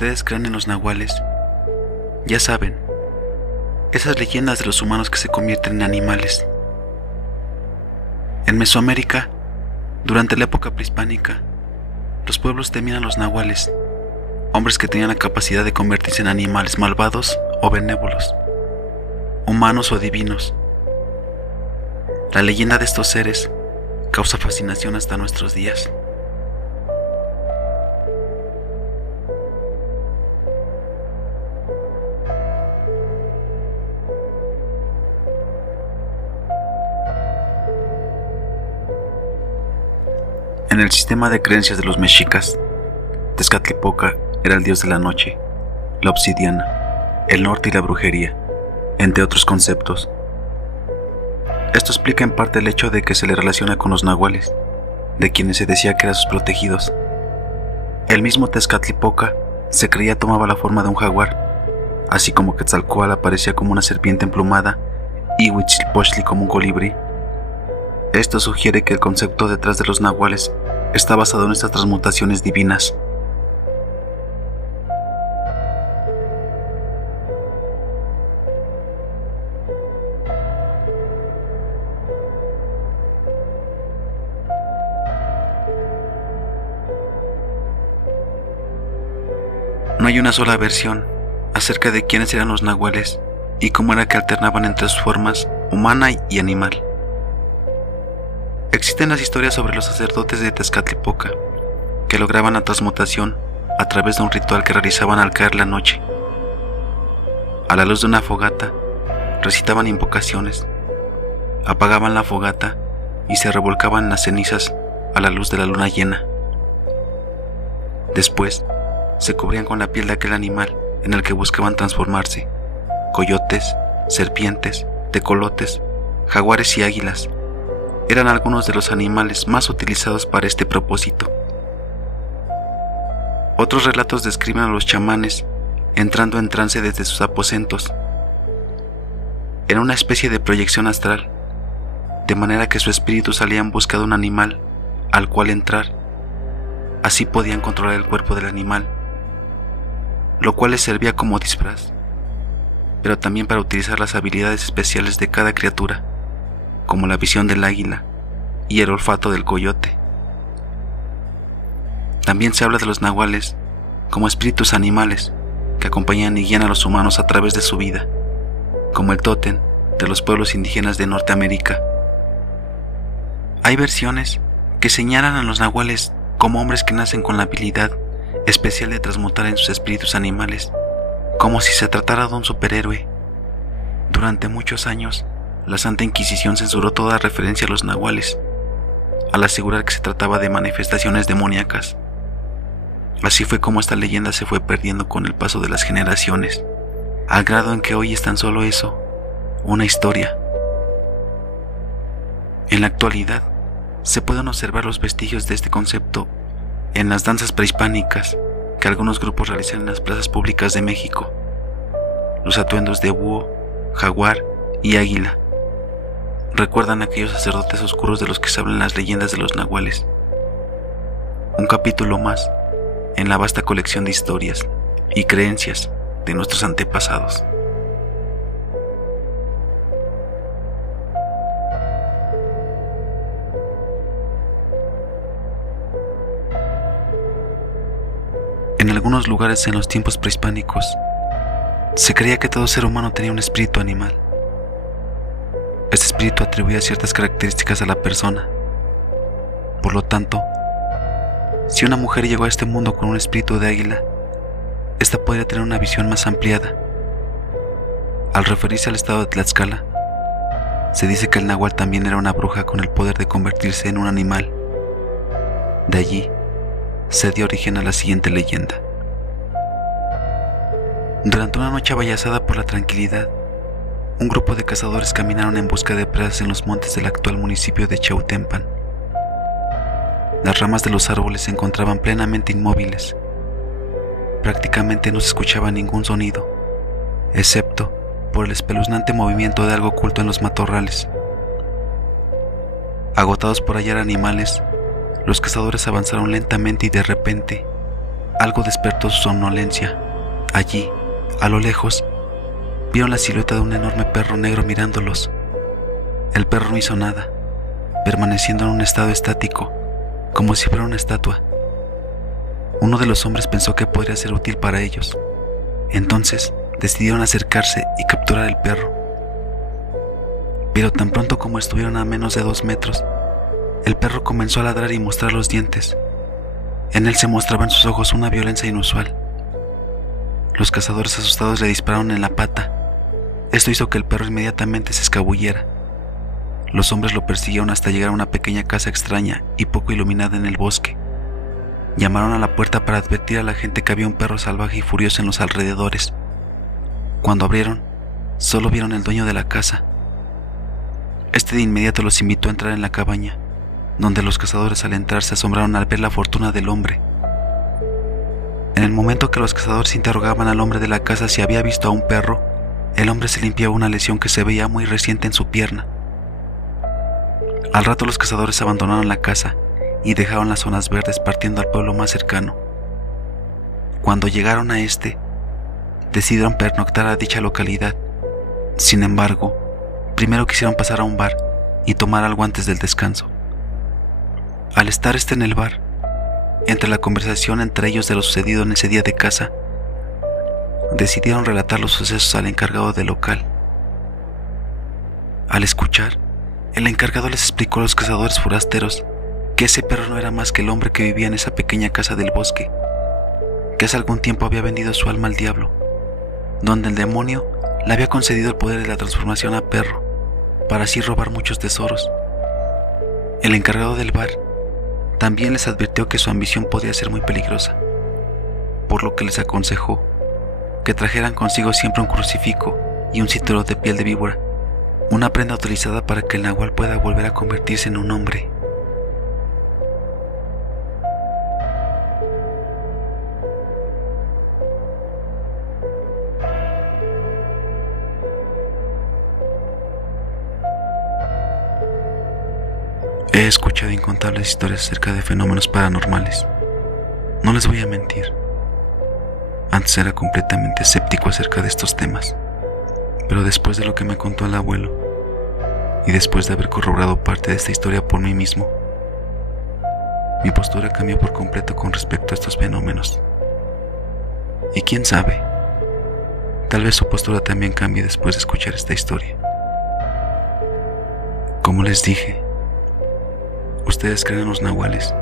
ustedes creen en los nahuales, ya saben, esas leyendas de los humanos que se convierten en animales. En Mesoamérica, durante la época prehispánica, los pueblos temían a los nahuales, hombres que tenían la capacidad de convertirse en animales malvados o benévolos, humanos o divinos. La leyenda de estos seres causa fascinación hasta nuestros días. En el sistema de creencias de los mexicas, Tezcatlipoca era el dios de la noche, la obsidiana, el norte y la brujería, entre otros conceptos. Esto explica en parte el hecho de que se le relaciona con los nahuales, de quienes se decía que eran sus protegidos. El mismo Tezcatlipoca se creía tomaba la forma de un jaguar, así como Quetzalcóatl aparecía como una serpiente emplumada y Huitzilopochtli como un colibrí. Esto sugiere que el concepto detrás de los nahuales está basado en estas transmutaciones divinas. No hay una sola versión acerca de quiénes eran los nahuales y cómo era que alternaban entre sus formas humana y animal. Existen las historias sobre los sacerdotes de Tezcatlipoca que lograban la transmutación a través de un ritual que realizaban al caer la noche. A la luz de una fogata, recitaban invocaciones, apagaban la fogata y se revolcaban las cenizas a la luz de la luna llena. Después, se cubrían con la piel de aquel animal en el que buscaban transformarse: coyotes, serpientes, tecolotes, jaguares y águilas. Eran algunos de los animales más utilizados para este propósito. Otros relatos describen a los chamanes entrando en trance desde sus aposentos, en una especie de proyección astral, de manera que su espíritu salía en busca de un animal al cual entrar. Así podían controlar el cuerpo del animal, lo cual les servía como disfraz, pero también para utilizar las habilidades especiales de cada criatura, como la visión del águila y el olfato del coyote. También se habla de los nahuales como espíritus animales que acompañan y guían a los humanos a través de su vida, como el tótem de los pueblos indígenas de Norteamérica. Hay versiones que señalan a los nahuales como hombres que nacen con la habilidad especial de transmutar en sus espíritus animales, como si se tratara de un superhéroe. Durante muchos años, la Santa Inquisición censuró toda referencia a los nahuales, al asegurar que se trataba de manifestaciones demoníacas. Así fue como esta leyenda se fue perdiendo con el paso de las generaciones, al grado en que hoy es tan solo eso, una historia. En la actualidad, se pueden observar los vestigios de este concepto en las danzas prehispánicas que algunos grupos realizan en las plazas públicas de México. Los atuendos de búho, jaguar y águila recuerdan a aquellos sacerdotes oscuros de los que se hablan las leyendas de los nahuales. Un capítulo más en la vasta colección de historias y creencias de nuestros antepasados. En algunos lugares en los tiempos prehispánicos, se creía que todo ser humano tenía un espíritu animal. Este espíritu atribuía ciertas características a la persona. Por lo tanto, si una mujer llegó a este mundo con un espíritu de águila, ésta podría tener una visión más ampliada. Al referirse al estado de Tlaxcala, se dice que el náhuatl también era una bruja con el poder de convertirse en un animal. De allí, se dio origen a la siguiente leyenda. Durante una noche abayazada por la tranquilidad, un grupo de cazadores caminaron en busca de presas en los montes del actual municipio de Chautempan. Las ramas de los árboles se encontraban plenamente inmóviles. Prácticamente no se escuchaba ningún sonido, excepto por el espeluznante movimiento de algo oculto en los matorrales. Agotados por hallar animales, los cazadores avanzaron lentamente y de repente, algo despertó su somnolencia. Allí, a lo lejos, vieron la silueta de un enorme perro negro mirándolos. El perro no hizo nada, permaneciendo en un estado estático, como si fuera una estatua. Uno de los hombres pensó que podría ser útil para ellos. Entonces decidieron acercarse y capturar el perro. Pero tan pronto como estuvieron a menos de 2 metros, el perro comenzó a ladrar y mostrar los dientes. En él se mostraba en sus ojos una violencia inusual. Los cazadores asustados le dispararon en la pata. Esto hizo que el perro inmediatamente se escabullera. Los hombres lo persiguieron hasta llegar a una pequeña casa extraña y poco iluminada en el bosque. Llamaron a la puerta para advertir a la gente que había un perro salvaje y furioso en los alrededores. Cuando abrieron, solo vieron el dueño de la casa. Este de inmediato los invitó a entrar en la cabaña, donde los cazadores al entrar se asombraron al ver la fortuna del hombre. En el momento que los cazadores interrogaban al hombre de la casa si había visto a un perro, el hombre se limpiaba una lesión que se veía muy reciente en su pierna. Al rato los cazadores abandonaron la casa y dejaron las zonas verdes partiendo al pueblo más cercano. Cuando llegaron a este, decidieron pernoctar a dicha localidad. Sin embargo, primero quisieron pasar a un bar y tomar algo antes del descanso. Al estar en el bar, entre la conversación entre ellos de lo sucedido en ese día de caza, decidieron relatar los sucesos al encargado del local. Al escuchar, el encargado les explicó a los cazadores forasteros que ese perro no era más que el hombre que vivía en esa pequeña casa del bosque, que hace algún tiempo había vendido su alma al diablo, donde el demonio le había concedido el poder de la transformación a perro, para así robar muchos tesoros. El encargado del bar también les advirtió que su ambición podía ser muy peligrosa, por lo que les aconsejó que trajeran consigo siempre un crucifijo y un cinturón de piel de víbora, una prenda utilizada para que el nahual pueda volver a convertirse en un hombre. He escuchado incontables historias acerca de fenómenos paranormales. No les voy a mentir. Antes era completamente escéptico acerca de estos temas, pero después de lo que me contó el abuelo, y después de haber corroborado parte de esta historia por mí mismo, mi postura cambió por completo con respecto a estos fenómenos. Y quién sabe, tal vez su postura también cambie después de escuchar esta historia. Como les dije, ¿ustedes creen en los nahuales?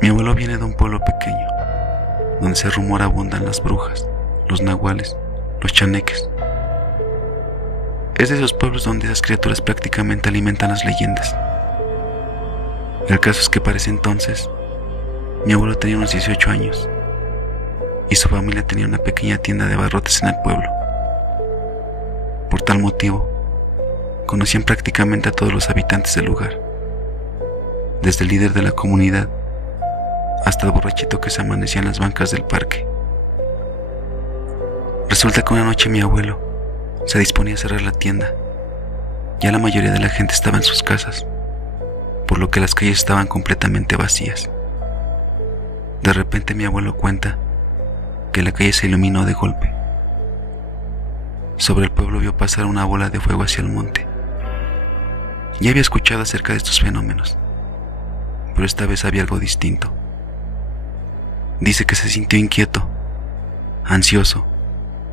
Mi abuelo viene de un pueblo pequeño, donde se rumora abundan las brujas, los nahuales, los chaneques. Es de esos pueblos donde esas criaturas prácticamente alimentan las leyendas. El caso es que para ese entonces, mi abuelo tenía unos 18 años, y su familia tenía una pequeña tienda de abarrotes en el pueblo. Por tal motivo, conocían prácticamente a todos los habitantes del lugar, desde el líder de la comunidad hasta el borrachito que se amanecía en las bancas del parque. Resulta que una noche mi abuelo se disponía a cerrar la tienda. Ya la mayoría de la gente estaba en sus casas, por lo que las calles estaban completamente vacías. De repente mi abuelo cuenta que la calle se iluminó de golpe. Sobre el pueblo vio pasar una bola de fuego hacia el monte. Ya había escuchado acerca de estos fenómenos, pero esta vez había algo distinto. Dice que se sintió inquieto, ansioso,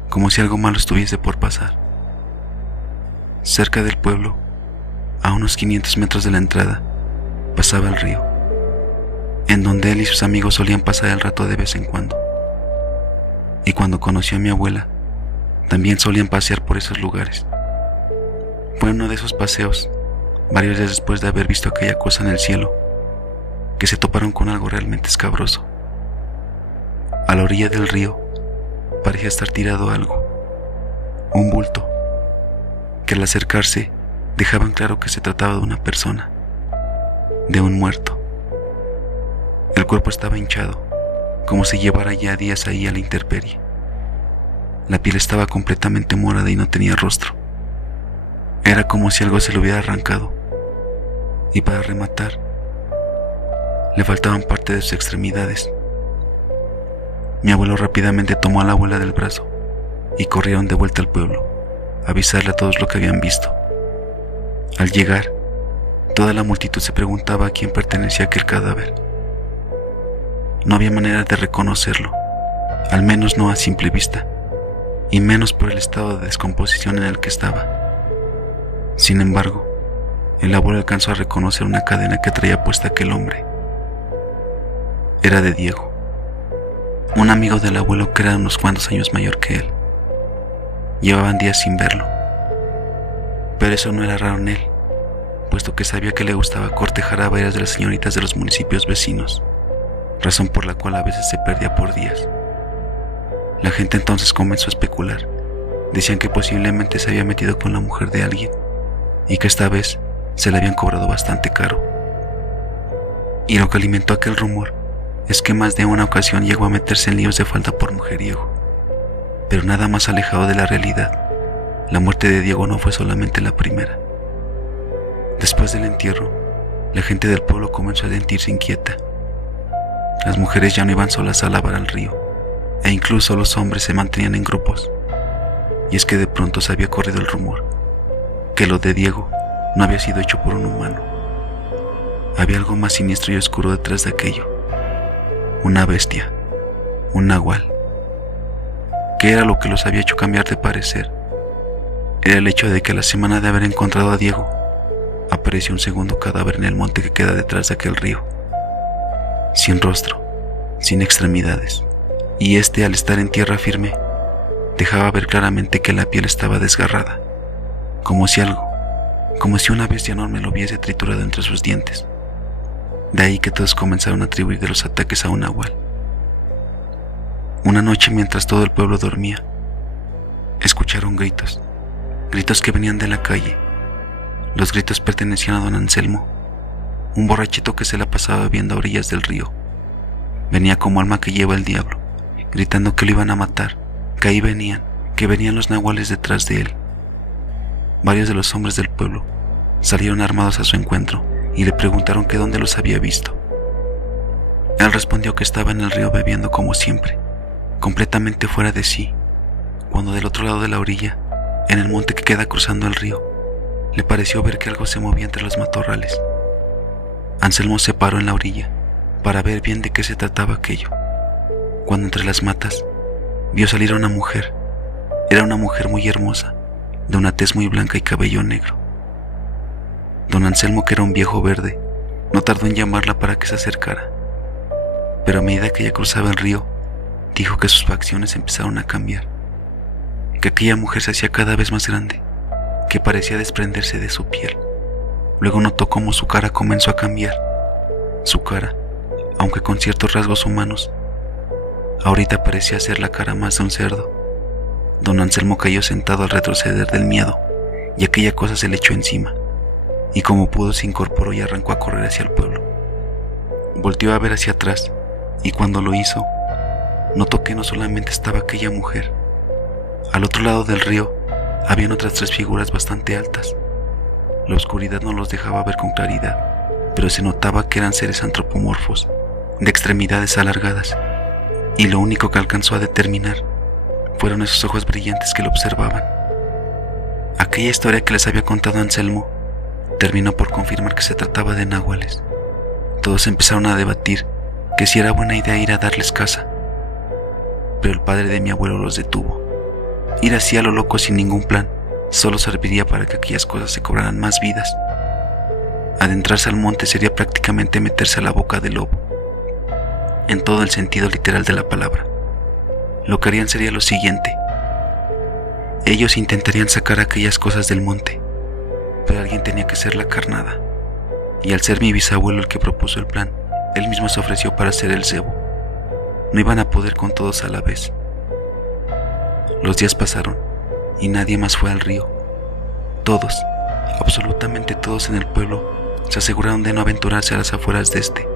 como si algo malo estuviese por pasar. Cerca del pueblo, a unos 500 metros de la entrada, pasaba el río, en donde él y sus amigos solían pasar el rato de vez en cuando. Y cuando conoció a mi abuela, también solían pasear por esos lugares. Fue uno de esos paseos, varios días después de haber visto aquella cosa en el cielo, que se toparon con algo realmente escabroso. A la orilla del río parecía estar tirado algo, un bulto, que al acercarse dejaban claro que se trataba de una persona, de un muerto. El cuerpo estaba hinchado, como si llevara ya días ahí a la intemperie. La piel estaba completamente morada y no tenía rostro. Era como si algo se le hubiera arrancado. Y para rematar, Le faltaban parte de sus extremidades. Mi abuelo rápidamente tomó a la abuela del brazo y corrieron de vuelta al pueblo a avisarle a todos lo que habían visto. Al llegar, toda la multitud se preguntaba a quién pertenecía aquel cadáver. No había manera de reconocerlo, al menos no a simple vista, y menos por el estado de descomposición en el que estaba. Sin embargo, el abuelo alcanzó a reconocer una cadena que traía puesta aquel hombre. Era de Diego, un amigo del abuelo que era unos cuantos años mayor que él. Llevaban días sin verlo, pero eso no era raro en él, puesto que sabía que le gustaba cortejar a varias de las señoritas de los municipios vecinos, razón por la cual a veces se perdía por días. La gente entonces comenzó a especular. Decían que posiblemente se había metido con la mujer de alguien y que esta vez se le habían cobrado bastante caro. Y lo que alimentó aquel rumor es que más de una ocasión llegó a meterse en líos de falta por mujeriego. Pero nada más alejado de la realidad. La muerte de Diego no fue solamente la primera. Después del entierro, la gente del pueblo comenzó a sentirse inquieta. Las mujeres ya no iban solas a lavar al río, e incluso los hombres se mantenían en grupos. Y es que de pronto se había corrido el rumor que lo de Diego no había sido hecho por un humano. Había algo más siniestro y oscuro detrás de aquello. Una bestia, un nahual. ¿Qué era lo que los había hecho cambiar de parecer? Era el hecho de que a la semana de haber encontrado a Diego, apareció un segundo cadáver en el monte que queda detrás de aquel río, sin rostro, sin extremidades, y este, al estar en tierra firme, dejaba ver claramente que la piel estaba desgarrada, como si una bestia enorme lo hubiese triturado entre sus dientes. De ahí que todos comenzaron a atribuir de los ataques a un nahual. Una noche, mientras todo el pueblo dormía, escucharon gritos que venían de la calle. Los gritos pertenecían a don Anselmo, un borrachito que se la pasaba viendo a orillas del río. Venía como alma que lleva el diablo, gritando que lo iban a matar, que ahí venían, que venían los nahuales detrás de él. Varios de los hombres del pueblo salieron armados a su encuentro y le preguntaron que dónde los había visto. Él respondió que estaba en el río bebiendo como siempre, completamente fuera de sí, cuando del otro lado de la orilla, en el monte que queda cruzando el río, le pareció ver que algo se movía entre los matorrales. Anselmo se paró en la orilla para ver bien de qué se trataba aquello, cuando entre las matas vio salir a una mujer. Era una mujer muy hermosa, de una tez muy blanca y cabello negro. Don Anselmo, que era un viejo verde, no tardó en llamarla para que se acercara, pero a medida que ella cruzaba el río, dijo que sus facciones empezaron a cambiar, que aquella mujer se hacía cada vez más grande, que parecía desprenderse de su piel. Luego notó cómo su cara comenzó a cambiar. Su cara, aunque con ciertos rasgos humanos, ahorita parecía ser la cara más de un cerdo. Don Anselmo cayó sentado al retroceder del miedo, y aquella cosa se le echó encima, y como pudo se incorporó y arrancó a correr hacia el pueblo. Volteó a ver hacia atrás, y cuando lo hizo, notó que no solamente estaba aquella mujer. Al otro lado del río habían otras 3 figuras bastante altas. La oscuridad no los dejaba ver con claridad, pero se notaba que eran seres antropomorfos, de extremidades alargadas, y lo único que alcanzó a determinar fueron esos ojos brillantes que lo observaban. Aquella historia que les había contado Anselmo terminó por confirmar que se trataba de nahuales. Todos empezaron a debatir que si era buena idea ir a darles caza, pero el padre de mi abuelo los detuvo. Ir así a lo loco sin ningún plan solo serviría para que aquellas cosas se cobraran más vidas. Adentrarse al monte sería prácticamente meterse a la boca del lobo, en todo el sentido literal de la palabra. Lo que harían sería lo siguiente: ellos intentarían sacar aquellas cosas del monte, pero alguien tenía que ser la carnada, y al ser mi bisabuelo el que propuso el plan, él mismo se ofreció para hacer el cebo. No iban a poder con todos a la vez. Los días pasaron y nadie más fue al río. Todos, absolutamente todos en el pueblo, se aseguraron de no aventurarse a las afueras de este.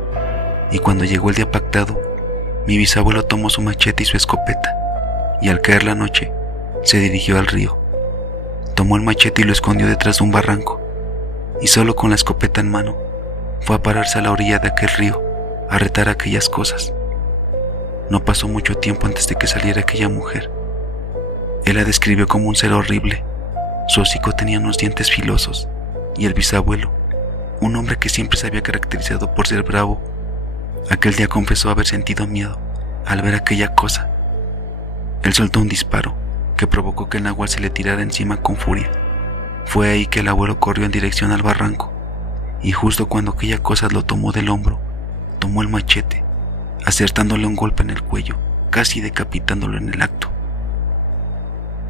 Y cuando llegó el día pactado, mi bisabuelo tomó su machete y su escopeta, y al caer la noche, se dirigió al río. Tomó el machete y lo escondió detrás de un barranco, y solo con la escopeta en mano, fue a pararse a la orilla de aquel río, a retar a aquellas cosas. No pasó mucho tiempo antes de que saliera aquella mujer. Él la describió como un ser horrible. Su hocico tenía unos dientes filosos, y el bisabuelo, un hombre que siempre se había caracterizado por ser bravo, aquel día confesó haber sentido miedo al ver aquella cosa. Él soltó un disparo que provocó que el náhuatl se le tirara encima con furia. Fue ahí que el abuelo corrió en dirección al barranco, y justo cuando aquella cosa lo tomó del hombro, tomó el machete, acertándole un golpe en el cuello, casi decapitándolo en el acto.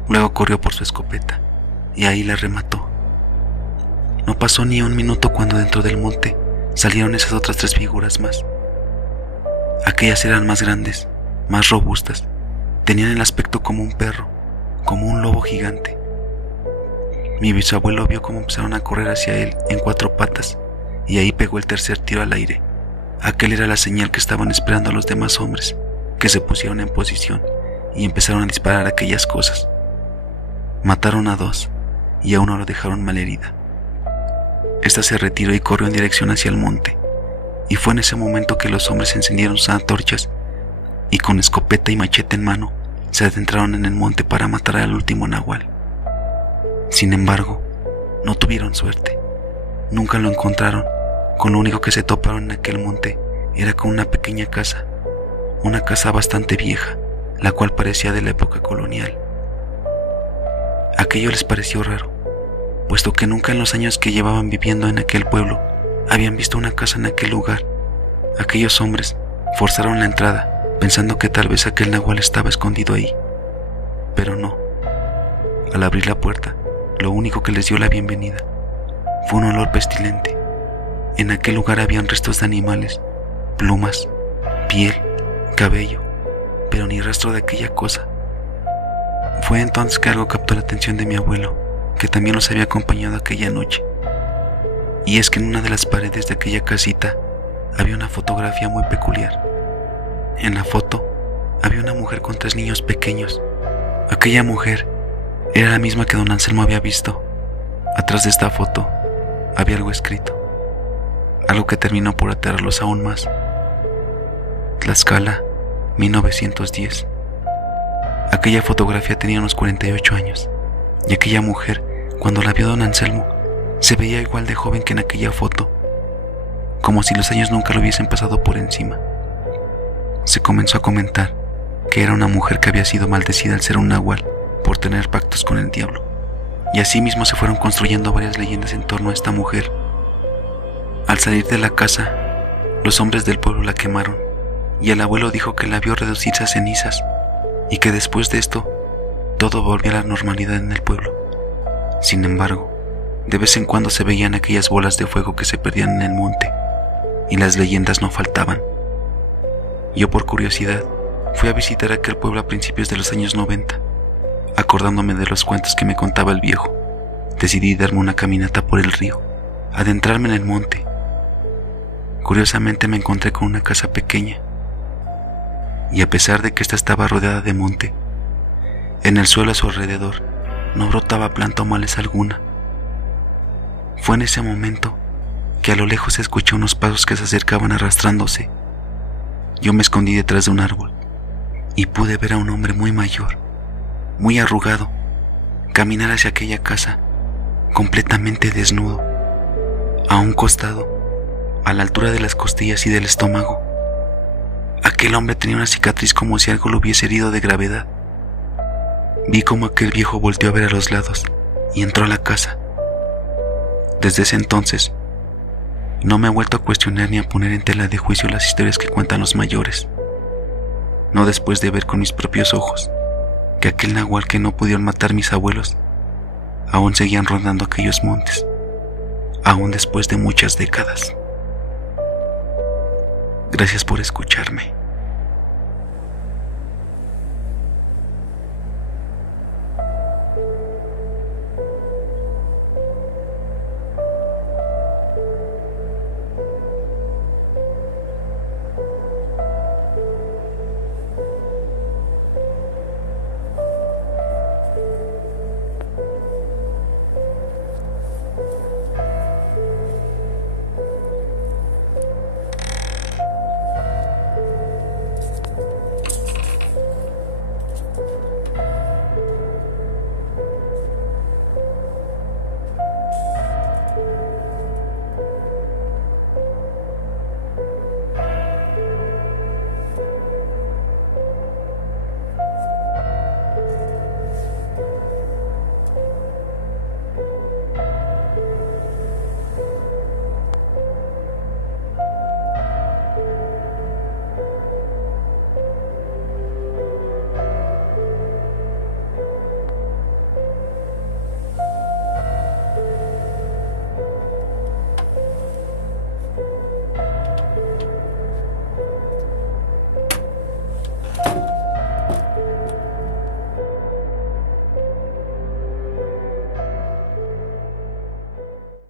Luego corrió por su escopeta, y ahí la remató. No pasó ni un minuto cuando dentro del monte salieron esas otras 3 figuras más. Aquellas eran más grandes, más robustas, tenían el aspecto como un perro, como un lobo gigante. Mi bisabuelo vio cómo empezaron a correr hacia él en 4 patas, y ahí pegó el tercer tiro al aire. Aquel era la señal que estaban esperando a los demás hombres, que se pusieron en posición y empezaron a disparar aquellas cosas. Mataron a 2 y a 1 lo dejaron malherida. Esta se retiró y corrió en dirección hacia el monte, y fue en ese momento que los hombres encendieron sus antorchas y con escopeta y machete en mano se adentraron en el monte para matar al último nahual. Sin embargo, no tuvieron suerte. Nunca lo encontraron. Con lo único que se toparon en aquel monte era con una pequeña casa, una casa bastante vieja, la cual parecía de la época colonial. Aquello les pareció raro, puesto que nunca en los años que llevaban viviendo en aquel pueblo habían visto una casa en aquel lugar. Aquellos hombres forzaron la entrada, pensando que tal vez aquel nahual estaba escondido ahí, pero no. Al abrir la puerta, lo único que les dio la bienvenida fue un olor pestilente. En aquel lugar habían restos de animales, plumas, piel, cabello, pero ni rastro de aquella cosa. Fue entonces que algo captó la atención de mi abuelo, que también los había acompañado aquella noche. Y es que en una de las paredes de aquella casita había una fotografía muy peculiar. En la foto había una mujer con 3 niños pequeños. Aquella mujer era la misma que don Anselmo había visto. Atrás de esta foto había algo escrito, algo que terminó por aterrarlos aún más. Tlaxcala, 1910. Aquella fotografía tenía unos 48 años, y aquella mujer, cuando la vio don Anselmo, se veía igual de joven que en aquella foto, como si los años nunca le hubiesen pasado por encima. Se comenzó a comentar que era una mujer que había sido maldecida al ser un nahual por tener pactos con el diablo, y así mismo se fueron construyendo varias leyendas en torno a esta mujer. Al salir de la casa, los hombres del pueblo la quemaron, y el abuelo dijo que la vio reducirse a cenizas, y que después de esto, todo volvió a la normalidad en el pueblo. Sin embargo, de vez en cuando se veían aquellas bolas de fuego que se perdían en el monte, y las leyendas no faltaban. Yo, por curiosidad, fui a visitar aquel pueblo a principios de los años 90. Acordándome de los cuentos que me contaba el viejo, decidí darme una caminata por el río, adentrarme en el monte. Curiosamente me encontré con una casa pequeña, y a pesar de que ésta estaba rodeada de monte, en el suelo a su alrededor no brotaba planta o maleza alguna. Fue en ese momento que a lo lejos escuché unos pasos que se acercaban arrastrándose. Yo me escondí detrás de un árbol y pude ver a un hombre muy mayor, muy arrugado, caminar hacia aquella casa, completamente desnudo. A un costado, a la altura de las costillas y del estómago, aquel hombre tenía una cicatriz como si algo lo hubiese herido de gravedad. Vi como aquel viejo volteó a ver a los lados y entró a la casa. Desde ese entonces, no me he vuelto a cuestionar ni a poner en tela de juicio las historias que cuentan los mayores. No después de ver con mis propios ojos que aquel nahual que no pudieron matar mis abuelos aún seguían rondando aquellos montes, aún después de muchas décadas. Gracias por escucharme.